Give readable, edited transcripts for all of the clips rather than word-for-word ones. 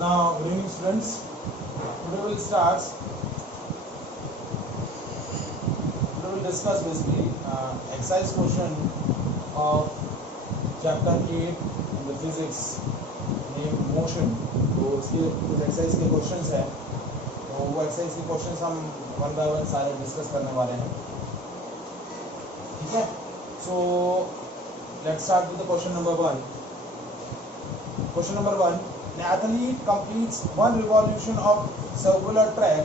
Now, good evening students. Today we'll start. Today we'll discuss basically exercise question of chapter 8 in the physics named motion. तो इसके कुछ exercise के questions हैं, तो वो exercise के क्वेश्चंस हम वन बाय वन सारे डिस्कस करने वाले हैं. ठीक है, so let's start with the question number 1. Question number 1. An athlete completes one revolution of circular track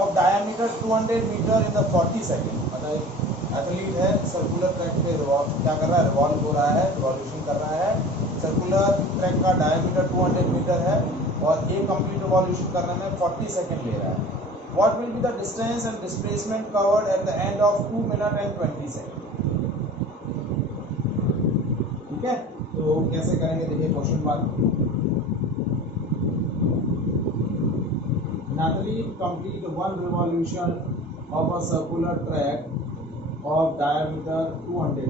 of diameter 200 meter in the 40 second. मतलब एथलीट है, सर्कुलर ट्रैक पे क्या कर रहा है, रिवॉल्व हो रहा है, रिवॉल्यूशन कर रहा है. सर्कुलर ट्रैक का डायमीटर 200 मीटर है और एक कंप्लीट रिवॉल्यूशन करने में 40 सेकंड ले रहा है. What will be the distance and displacement covered at the end of 2 minutes and 20 seconds? ठीक है, तो कैसे करेंगे देखिए question 1. An athlete complete one revolution of a circular track of diameter 200.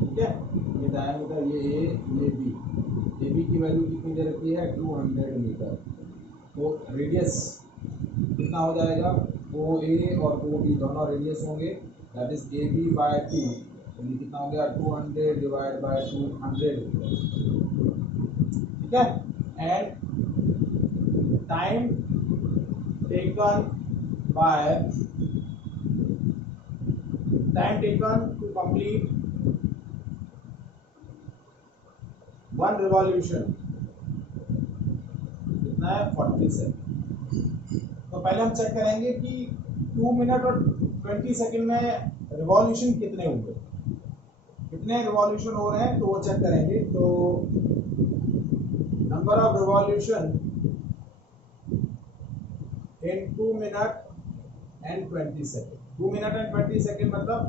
ठीक है, ये डायमीटर ये ए ये बी. ए बी की वैल्यू कितनी दे रखी है 200 मीटर. तो रेडियस कितना हो जाएगा, ओ ए और ओ बी दोनों रेडियस होंगे, that is A B by 2. तो ये कितना हो गया 200 डिवाइड बाय 200. ठीक है, and time taken to complete one revolution कितना है 40 सेकंड. तो पहले हम चेक करेंगे कि 2 मिनट और 20 सेकंड में रिवॉल्यूशन कितने होंगे, कितने रिवॉल्यूशन हो रहे हैं, तो वो चेक करेंगे. तो number of revolution in 2 minutes and 20 seconds. 2 minutes and 20 seconds मतलब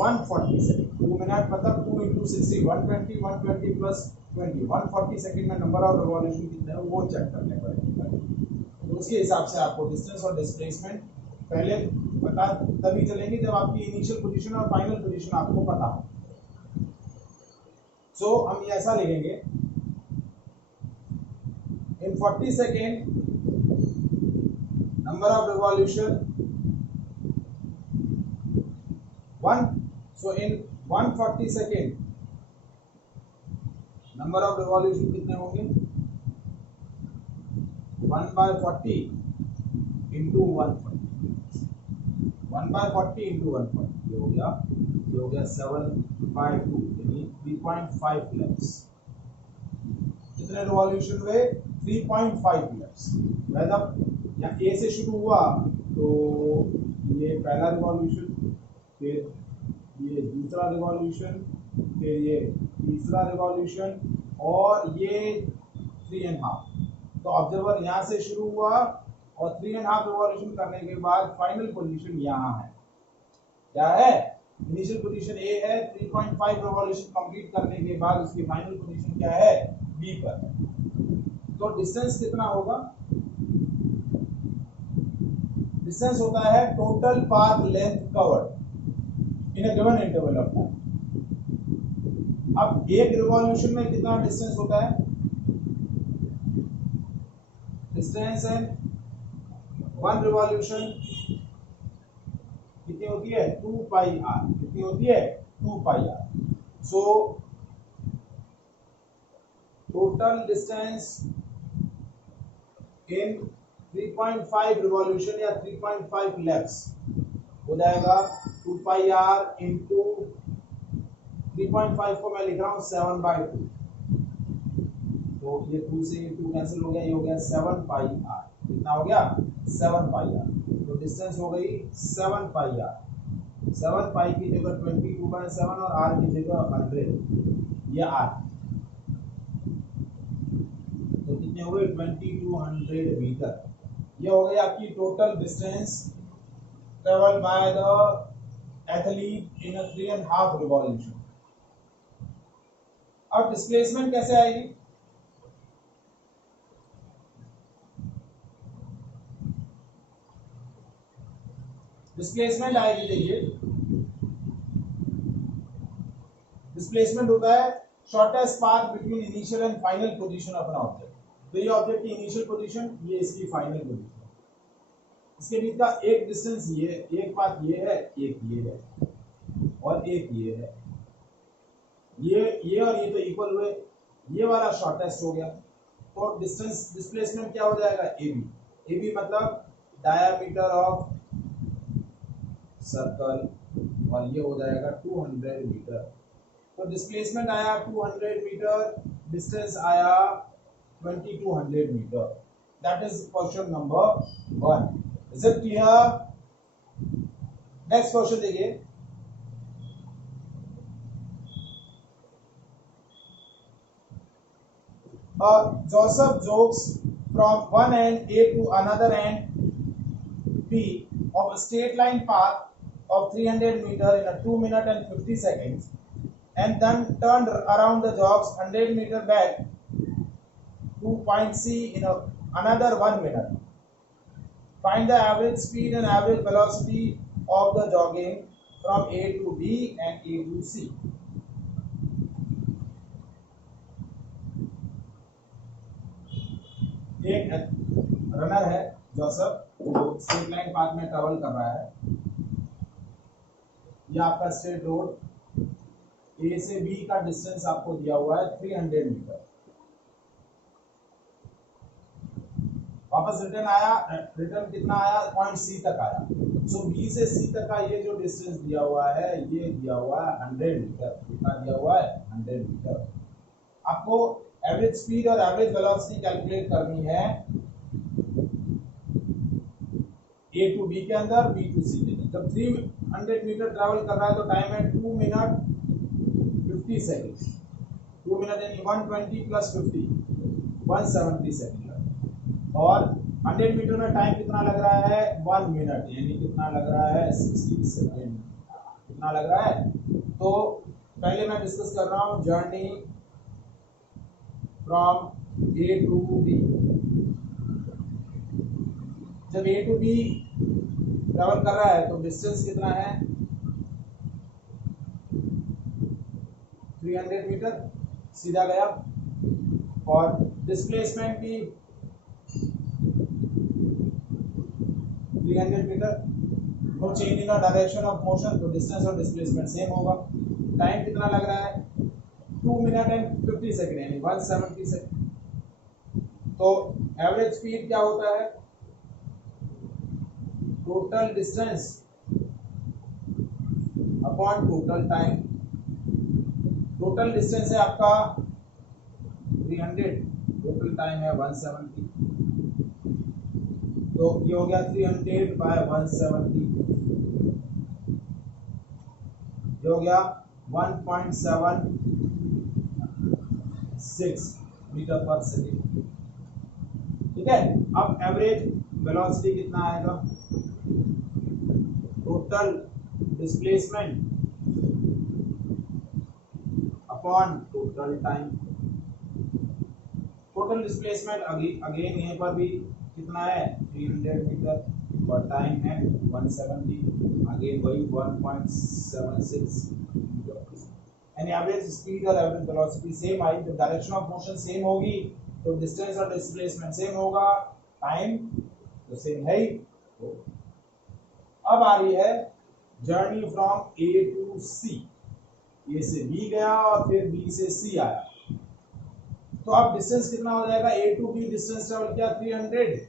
140 सेकंड. 2 मिनट मतलब 2 into 60 120 120 plus 20 140 सेकंड में नंबर ऑफ रिवॉल्यूशन कितने हैं वो चेक करने पड़ेंगे. तो उसके हिसाब से आपको डिस्टेंस और डिस्प्लेसमेंट पहले पता तभी चलेंगे जब आपकी इनिशियल पोजीशन और फाइनल पोजीशन आपको पता हो. सो हम ये ऐसा लिखेंगे, इन 40 second number of revolution 1. So in 140 second number of revolution कितने होंगे 1 by 40 into 140. 1 by 40 into 140 ये हो गया 7 by 2 यानी 3.5 laps. कितने रिवॉल्यूशन हुए 3.5 laps. मतलब या ए से शुरू हुआ तो ये पहला रिवॉल्यूशन, फिर ये दूसरा रिवॉल्यूशन, फिर ये तीसरा रिवॉल्यूशन और ये 3.5. तो ऑब्जर्वर यहाँ से शुरू हुआ और 3.5 रिवॉल्यूशन करने के बाद फाइनल पोजीशन यहाँ है. क्या है, इनिशियल पोजीशन ए है, 3.5 रिवॉल्यूशन कंप्लीट करने के बाद उसकी फाइनल पोजीशन क्या है बी पर. तो डिस्टेंस कितना होगा, डिस्टेंस होता है total path length covered in a given interval of time. अब एक रिवॉल्यूशन में कितना डिस्टेंस होता है, डिस्टेंस इन वन रिवॉल्यूशन कितनी होती है 2 पाई आर. कितनी होती है 2 pi R. So total distance in 3.5 revolution या 3.5 लैप्स हो जाएगा 2 पाई आर इंटू 3.5 को मैं लिख रहा हूँ 7 by 2. तो ये 2 से इंटू कैंसिल हो गया, ये हो गया 7 पाई आर. कितना हो गया 7 पाई आर. तो डिस्टेंस हो गई 7 पाई आर. 7 पाई की जगह 22/7 और आर की जगह 100, ये आर. तो कितने हुए 2200 मीटर. ये हो गई आपकी total distance travel by the athlete in a 3.5 revolution. अब डिस्प्लेसमेंट कैसे आएगी, डिस्प्लेसमेंट आएगी. देखिए डिस्प्लेसमेंट होता है shortest path between initial and final position of an object. तो ये ऑब्जेक्ट की इनिशियल पोजीशन, ये इसकी फाइनल पोजीशन। इसके बीच का एक डिस्टेंस ये, एक पाथ ये है, एक ये है और एक ये है। ये और ये तो इक्वल हुए, ये वाला शॉर्टेस्ट हो गया। तो डिस्टेंस डिस्प्लेसमेंट क्या हो जाएगा, ए बी मतलब डायामीटर ऑफ सर्कल, और ये हो जाएगा 200 मीटर। तो डिस्प्लेसमेंट आया 200 मीटर, डिस्टेंस आया 2200 metre. That is question number 1। Is it clear? Next question देखिए। Joseph jogs from one end A to another end B of a straight line path of 300 meter in a 2 minutes and 50 seconds, and then turned around the jogs 100 meter back to point C in another 1 minute. Find the average speed and average velocity of the jogging from A to B and A to C. एक runner है Joseph, जो straight line path में travel कर रहा है। ये आपका straight road, ए से बी का डिस्टेंस आपको दिया हुआ है 300 मीटर। वापस रिटर्न आया, रिटर्न कितना आया, पॉइंट सी तक आया। सो बी से सी तक का ये जो डिस्टेंस दिया हुआ है, ये दिया हुआ है 100 मीटर। कितना दिया हुआ है, 100 मीटर। आपको एवरेज स्पीड और एवरेज वेलोसिटी कैलकुलेट करनी है ए टू बी के अंदर, बी टू सी के अंदर। जब 300 मीटर ट्रैवल कर रहा है तो टाइम है 2 मिनट 50 सेकेंड। 2 मिनट यानी 120 प्लस 50 170 सेकेंड। और 100 मीटर में टाइम कितना लग रहा है, 1 मिनट यानी कितना लग रहा है, 60 सेकेंड। कितना लग रहा है? तो पहले मैं डिस्कस कर रहा हूँ journey from A to B. जब ए टू बी ट्रेवल कर रहा है तो डिस्टेंस कितना है, 300 मीटर सीधा गया। और डिस्प्लेसमेंट भी 300 metre. No change in direction of motion, तो डिस्टेंस और डिस्प्लेसमेंट सेम होगा। टाइम कितना लग रहा है, 2 मिनट एंड 50 सेकेंड यानी 170 सेकेंड। तो एवरेज स्पीड क्या होता है, total distance upon total time. Total distance है आपका 300, टोटल टाइम है 170। तो ये हो गया 300 बाय 170, ये हो गया 1.76 मीटर पर सेकेंड। ठीक है। अब एवरेज वेलोसिटी कितना आएगा, total displacement upon total time. Total displacement again यहाँ पर भी कितना है, 300 मीटर और टाइम है 170, अगेन वही 1.76 यानी एवरेज स्पीड और एवरेज वेलोसिटी सेम आई। जब डायरेक्शन ऑफ मोशन सेम होगी तो डिस्टेंस और डिस्प्लेसमेंट सेम होगा, टाइम तो सेम है ही। तो अब आ रही है जर्नी फ्रॉम ए टू सी। ए से बी गया और फिर बी से सी आया। तो अब डिस्टेंस कितना हो जाएगा, ए टू बी डिस्टेंस ट्रेवल किया 300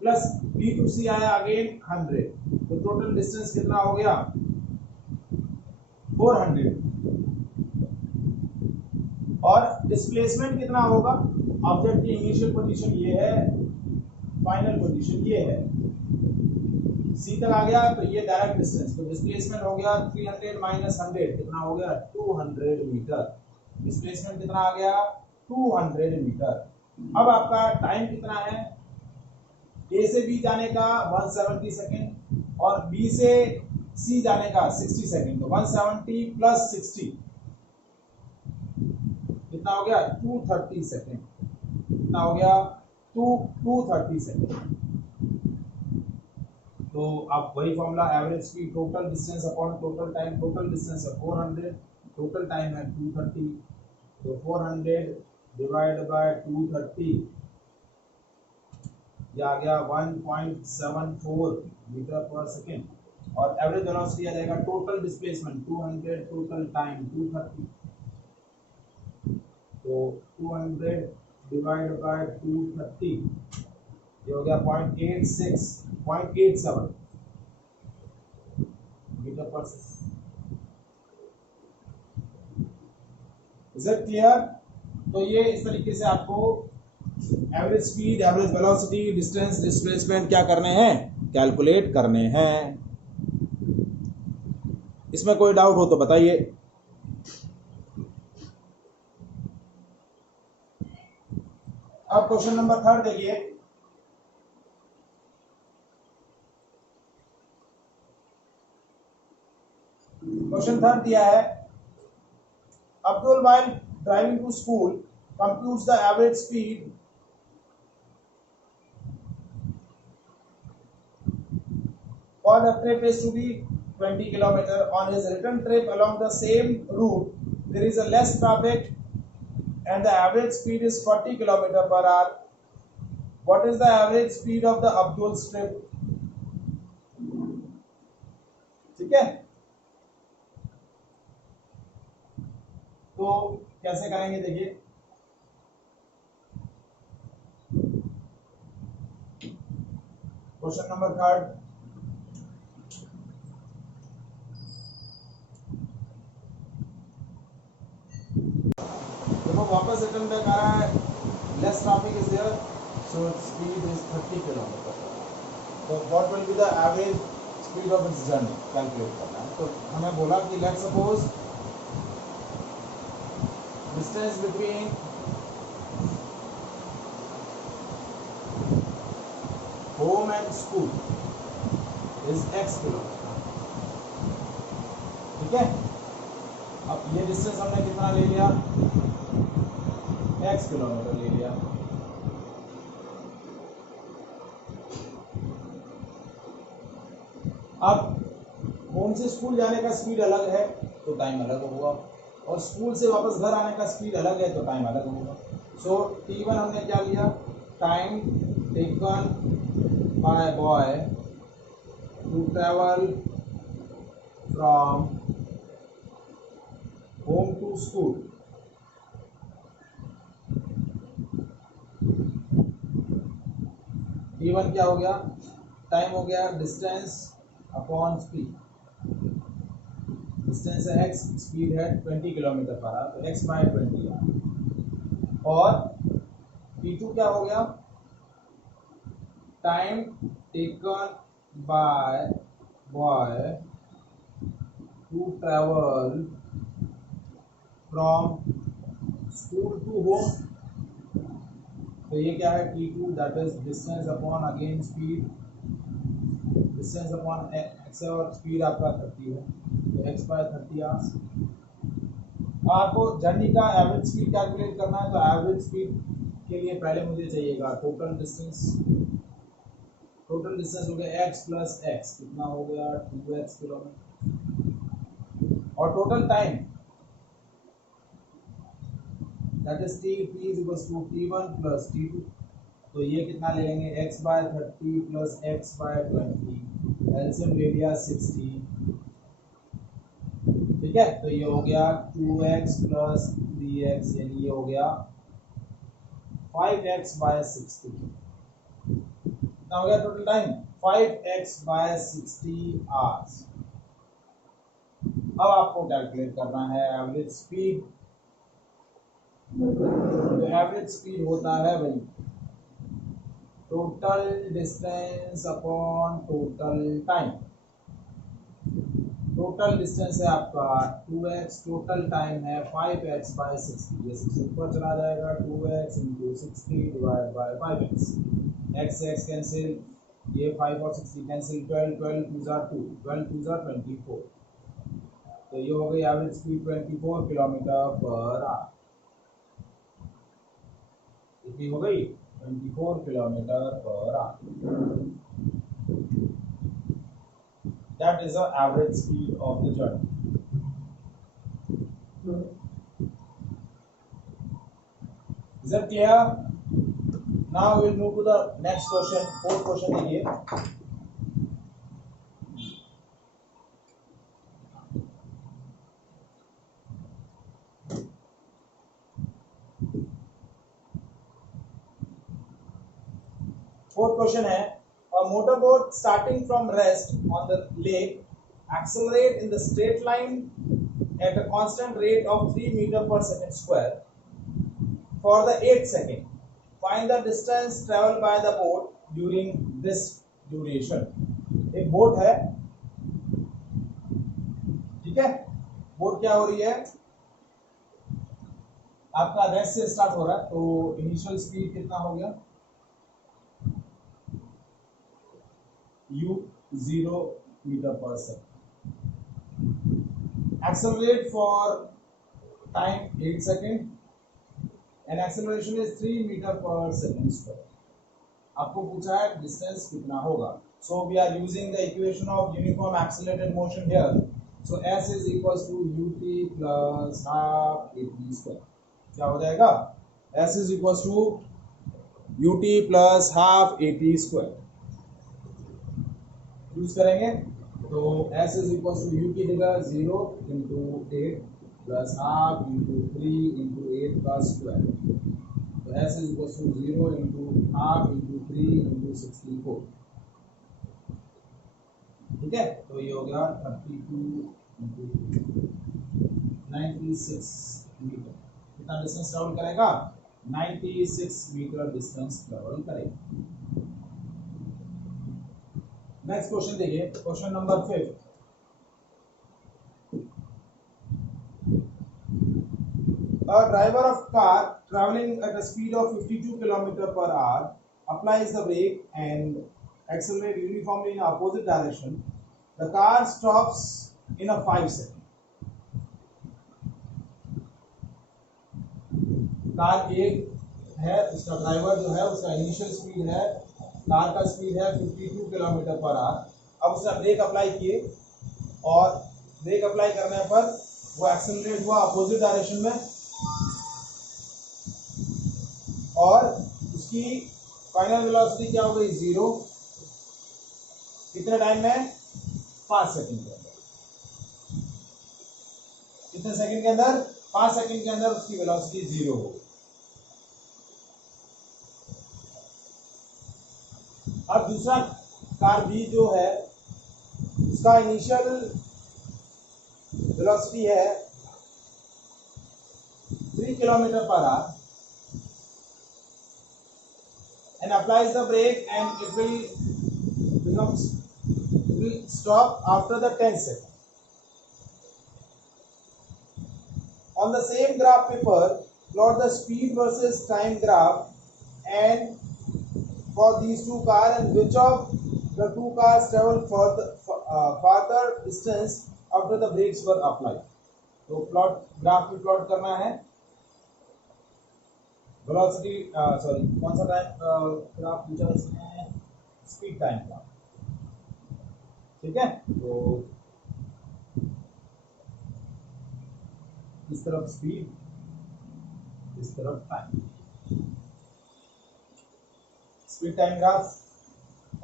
प्लस बी टू सी आया अगेन 100, तो टोटल डिस्टेंस कितना हो गया 400। और डिस्प्लेसमेंट कितना होगा, ऑब्जेक्ट की इनिशियल पोजीशन ये है, फाइनल पोजीशन ये है, सी तक आ गया तो ये डायरेक्ट डिस्टेंस। तो डिस्प्लेसमेंट हो गया 300 माइनस 100 कितना हो गया 200 मीटर। डिस्प्लेसमेंट कितना आ गया 200 मीटर। अब आपका टाइम कितना है, ए से बी जाने का 170 सेकेंड और बी से सी जाने का 60 सेकेंड। तो 170 प्लस 60 कितना हो गया 230 सेकेंड। कितना हो गया 230 सेकेंड। तो आप वही formula, average speed total distance upon total time. Total distance है 400 टोटल टाइम है 230, तो 400 डिवाइड बाय 230, ये आ गया 1.74 मीटर पर सेकेंड। और एवरेज वेलोसिटी आ जाएगा टोटल डिस्प्लेसमेंट 200 टोटल टाइम 230, तो 200 डिवाइड बाय 230, ये हो गया 0.87 मीटर पर सेकेंड। Is it clear? तो ये इस तरीके से आपको average speed, average velocity, distance, displacement क्या करने हैं, कैलकुलेट करने हैं। इसमें कोई डाउट हो तो बताइए। अब क्वेश्चन नंबर 3 देखिए। क्वेश्चन 3 दिया है, Abdul while driving to school computes the average speed for the trip is to be 20 kilometer. On his return trip along the same route, there is a less traffic and the average speed is 40 kilometer per hour. What is the average speed of the Abdul's trip? ठीक है, तो कैसे करेंगे देखिए। Question number 3, देखो वापस return back आ रहा है, less traffic is there, so speed is 30 kilometre. तो what will be the average speed of its journey, calculate करना है। तो हमें बोला कि let's suppose distance between home and school is x kilometre, ठीक है। अब ये डिस्टेंस हमने कितना ले लिया, x किलोमीटर ले लिया। अब होम से स्कूल जाने का स्पीड अलग है तो टाइम अलग होगा, और स्कूल से वापस घर आने का स्पीड अलग है तो टाइम अलग होगा। सो t1 हमने क्या लिया, time taken by boy to travel from home to school, t1 क्या हो गया, टाइम हो गया डिस्टेंस अपॉन स्पीड। डिस्टेंस है x, स्पीड है 20 किलोमीटर पर आवर, तो x बाय 20। और t2 क्या हो गया, time taken by boy to travel from school to home, तो ये क्या है t2, that is distance upon again speed, distance upon x है और स्पीड आपका 30 है, तो x बाय 30 आवर्स। आपको जर्नी का एवरेज स्पीड कैलकुलेट करना है, तो एवरेज स्पीड के लिए पहले मुझे चाहिएगा टोटल डिस्टेंस। टोटल डिस्टेंस हो गया x प्लस x, कितना हो गया 2x किलोमीटर, और total time that is t is equals to t1 plus t2, तो ये कितना ले लेंगे, x by 30 plus x by 20, LCM ले लिया 60, ठीक है। तो ये हो गया 2x प्लस 3x, यानी ये हो गया 5x बाय 60, कितना हो गया total time, 5x bye 60 hours. अब आपको कैलकुलेट करना है एवरेज स्पीड। तो एवरेज स्पीड होता है भाई total distance upon total time. Total distance है आपका 2x, टोटल टाइम है 5x बाय 60, ये 60 ऊपर चला जाएगा, 2x into 60 divide by 5x, x x cancel, ये 5 और 60 कैंसिल, 12 12 2 जार 2, 12 2 जार 24, तो ये हो गई average speed 24 kilometre per hour. कितनी हो गई, 24 kilometre per hour. That is the average speed of the journey. Is that clear? Now we'll move to the next question. Fourth question देखिए. Fourth question है, a motorboat starting from rest on the lake accelerate in the straight line at a constant rate of 3 meter per second square for the 8th second. Find the distance traveled by the boat during this duration. एक boat है, ठीक है. Boat क्या हो रही है, आपका rest से स्टार्ट हो रहा है, तो इनिशियल स्पीड कितना हो गया, u0 meter per second. Accelerate for time 8 second and acceleration is 3 meter per second square. आपको पूछा है डिस्टेंस कितना होगा. So we are using the equation of uniform accelerated motion here. So s is equals to ut plus half at square. क्या हो जाएगा, s is equals to ut plus half at square use करेंगे. तो s is equals to u की जगह 0 into 8 plus half into 3 into 8 का square. तो s is equals to 0 into half into 3 into 64. ठीक है, तो ये हो गया 32 into 96 मीटर. कितना डिस्टेंस ट्रेवल करेगा, 96 मीटर डिस्टेंस ट्रेवल करेगा. नेक्स्ट क्वेश्चन देखिए, question number 5. A driver of car traveling at a speed of 52 km per hour applies the brake and accelerates uniformly in opposite direction. The car stops in a 5 second. Car एक है, उसका driver जो है उसका initial speed है, car का speed है 52 kilometre per hour. अब उसने ब्रेक अप्लाई किए और ब्रेक अप्लाई करने पर वो एक्सेलरेट हुआ अपोजिट डायरेक्शन में और उसकी फाइनल वेलोसिटी क्या हो गई, 0. कितने टाइम में, 5 सेकंड के अंदर. कितने सेकंड के अंदर, 5 सेकंड के अंदर उसकी वेलोसिटी 0 हो. अब दूसरा कार भी जो है उसका इनिशियल वेलोसिटी है 3 kilometre per hour and applies the brake and it will stop after the 10 seconds. On the same graph paper, plot the speed versus time graph and for these two cars and which of the two cars travel farther distance after the brakes were applied. तो plot graph में plot करना है velocity, sorry कौन सा time graph पूछा इसमें, speed time graph. ठीक है, तो इस तरफ स्पीड, इस तरफ टाइम. Speed time graph.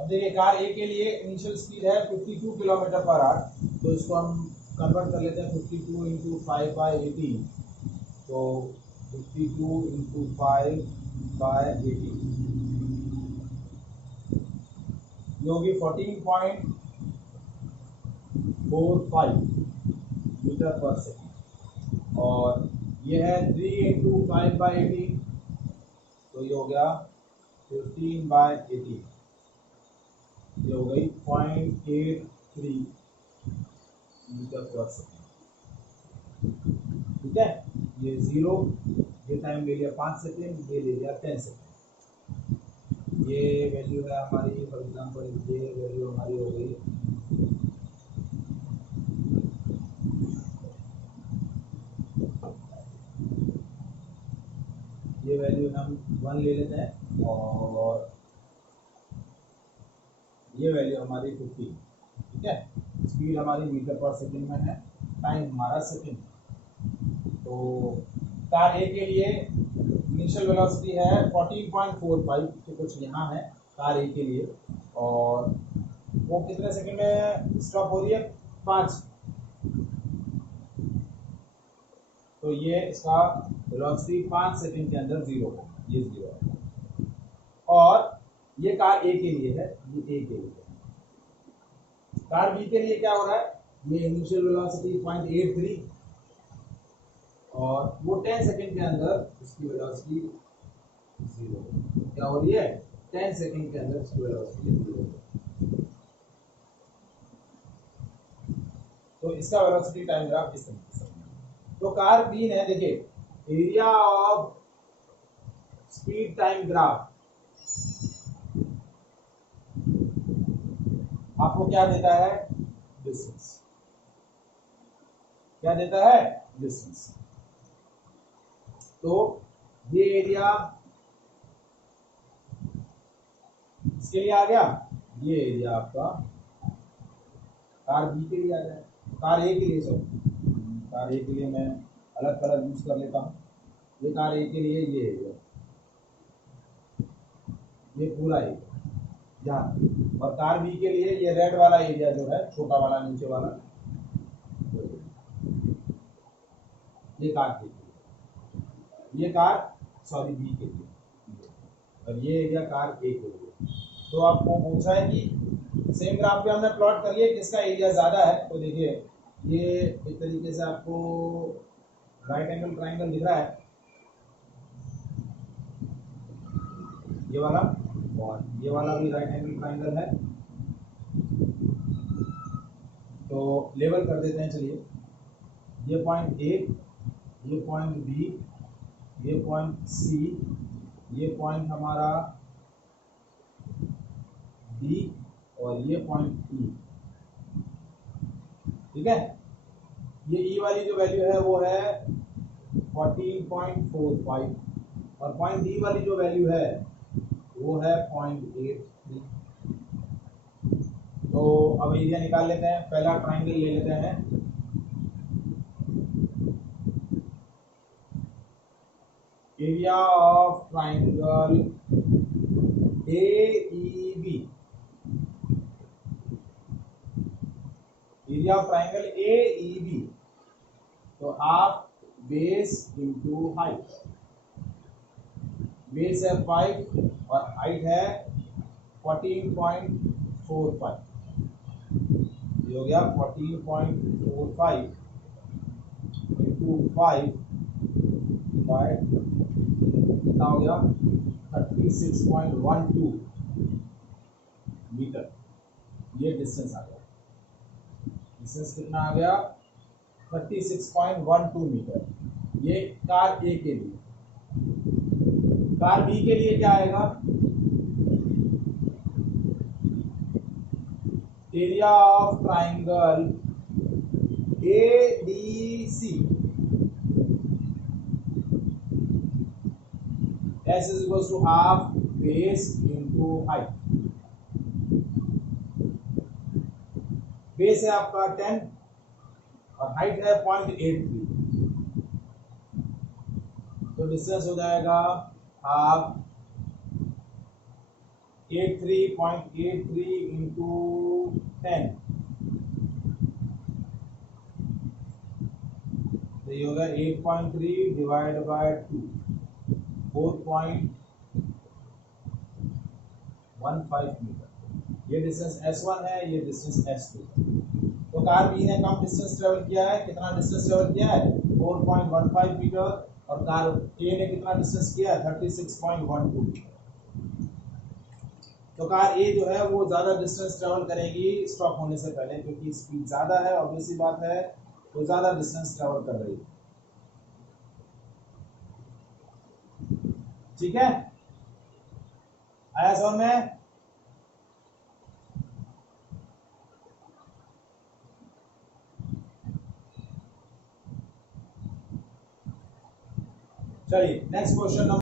अब देखिए कार ए के लिए इनिशियल स्पीड है 52 किलोमीटर पर आवर, तो इसको हम कन्वर्ट कर लेते हैं 52 इंटू 5 बाई 18. तो 52 इंटू 5 बाई 18 ये होगी 14.45 मीटर पर सेकेंड. और ये है 3 इंटू 5 बाई 18, तो ये हो गया 15 बाई 18. ये हो गई 0.83 मीटर पर सेकेंड. ठीक है, ये 0, ये टाइम ले लिया 5 सेकेंड, ये ले लिया 10 सेकेंड. ये वैल्यू है हमारी, फॉर एग्जांपल ये वैल्यू हमारी हो गई ये वैल्यू हम 1 ले लेते हैं और ये वैल्यू हमारी 50. ठीक है, स्पीड हमारी मीटर पर सेकंड में है, टाइम हमारा सेकंड. तो कार ए के लिए इनिशियल वेलोसिटी है 14.45, तो कुछ यहाँ है कार ए के लिए, और वो कितने सेकंड में स्टॉप हो रही है? 5। तो ये इसका वेलोसिटी 5 सेकंड के अंदर 0 है, ये 0 है। और ये कार ए के लिए है, ये ए के लिए है। कार बी के लिए क्या हो रहा है? ये इनिशियल वेलोसिटी 0.83 और वो 10 सेकंड के अंदर इसकी वेलोसिटी 0 क्या हो रही है? 10 सेकंड के अंदर इसकी वेलोसिटी 0। तो इसका वेलोसिटी टाइम ग्राफ इस तरीके से। तो कार बी ने देखिए area of speed time graph आपको क्या देता है? डिस्टेंस। क्या देता है? डिस्टेंस। तो ये एरिया इसके लिए आ गया, ये एरिया आपका कार बी के लिए आ गया, कार ए के लिए। कार ए के लिए मैं अलग कलर यूज कर लेता हूँ। ये कार ए के लिए ये एरिया, ये पूरा एरिया यहाँ, और कार बी के लिए ये रेड वाला एरिया जो है, छोटा वाला नीचे वाला, ये कार के लिए, ये कार सॉरी बी के लिए, और ये एरिया कार ए के लिए। तो आपको पूछा है कि सेम ग्राफ पे हमने प्लॉट कर लिया किसका एरिया ज्यादा है। तो देखिए ये एक तरीके से आपको राइट एंगल ट्राइंगल दिख रहा है, ये वाला, और ये वाला भी राइट एंगल ट्राइंगल है। तो लेवल कर देते हैं, चलिए। ये पॉइंट ए, ये पॉइंट बी, ये पॉइंट सी, ये पॉइंट हमारा डी, और ये पॉइंट ई। ठीक है। ये ई वाली जो वैल्यू है वो है 14.45, और पॉइंट डी वाली जो वैल्यू है वो है 0.83। तो अब एरिया निकाल लेते हैं। पहला ट्राइंगल ले लेते हैं, area of triangle AEB, area of triangle AEB। तो half base into height, base है 5 और हाइट है 14.45, ये हो गया 14.45 इंटू 5 बाय कितना हो गया? 36.12 मीटर। ये डिस्टेंस आ गया। डिस्टेंस कितना आ गया? 36.12 मीटर। ये कार ए के लिए। कार बी के लिए क्या आएगा? Area of triangle ADC, S is equals to half base into height। Base है आपका 10 और हाइट है 0.83, तो डिस्टेंस हो जाएगा हाफ 83.83 इंटू 10, तो ये होगा 8.3 डिवाइड बाय 2, 4.15 मीटर। ये डिस्टेंस S1 है, ये डिस्टेंस S2 है। तो कार बी ने कम डिस्टेंस ट्रेवल किया है। कितना डिस्टेंस ट्रेवल किया है? 4.15 मीटर। और कार ए ने कितना डिस्टेंस किया है? 36.12 मीटर। तो कार ए जो है वो ज्यादा डिस्टेंस ट्रेवल करेगी स्टॉप होने से पहले, क्योंकि स्पीड ज्यादा है, ऑब्वियस सी बात है, वो ज्यादा डिस्टेंस ट्रेवल कर रही है। ठीक है, आया समझ में? चलिए नेक्स्ट क्वेश्चन।